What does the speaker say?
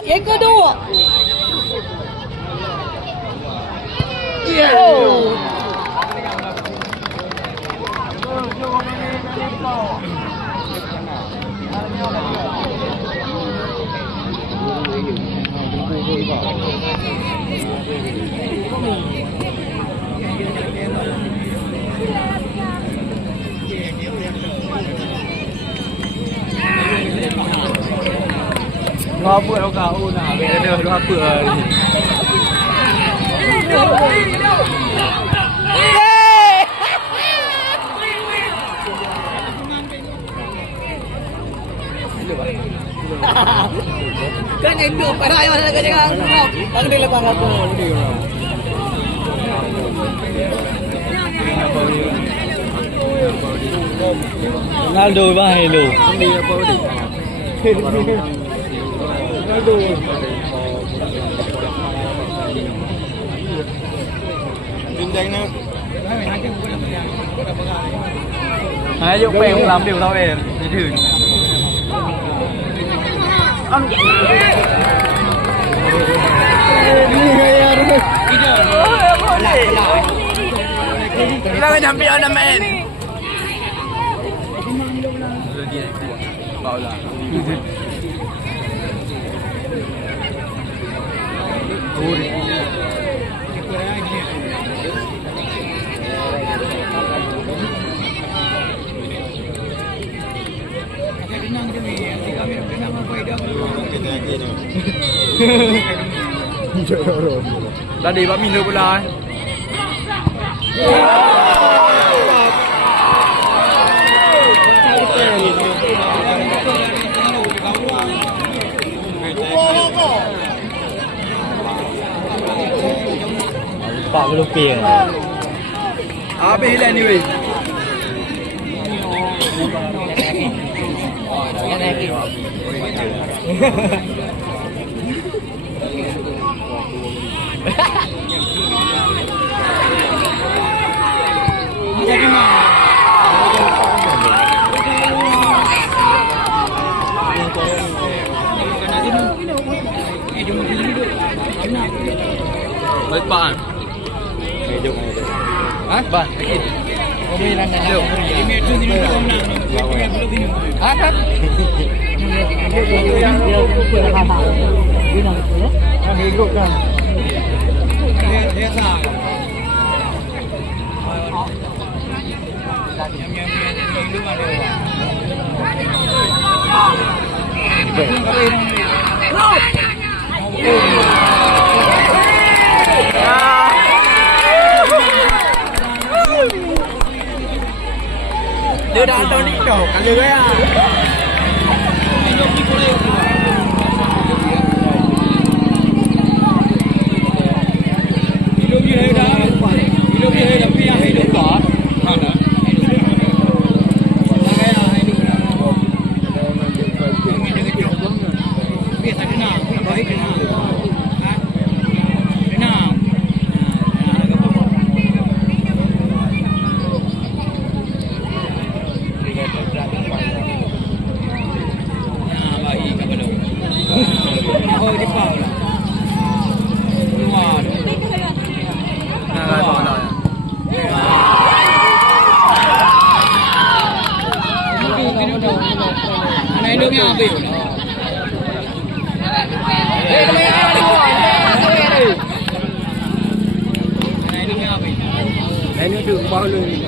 Yang kedua. Lo apa lo kau nak? Ada lo apa ni? Kan hidup pada ayam ada jangan. Ang dia lepas aku. Ronaldo bang hello. Ayo pengen làm điều đâu em đi thử. Kita kan champion dah men. Bawa lah. Tadi Pak Mino pula. Pak belum ping. Habis lah ni weh. Baik Pak. Hah? Pak, lagi. Ini nak nak. Ini tu ni nak. Hah? Yang dia kata. Dia nak tu ya. Yang hidup kan. Dia sah. Dia dah tahu ni kau, kalau ya. Hidup dia dah, tapi yang hidup tak, mana? Biasa kena, baik kena. Ini tu bahu ni.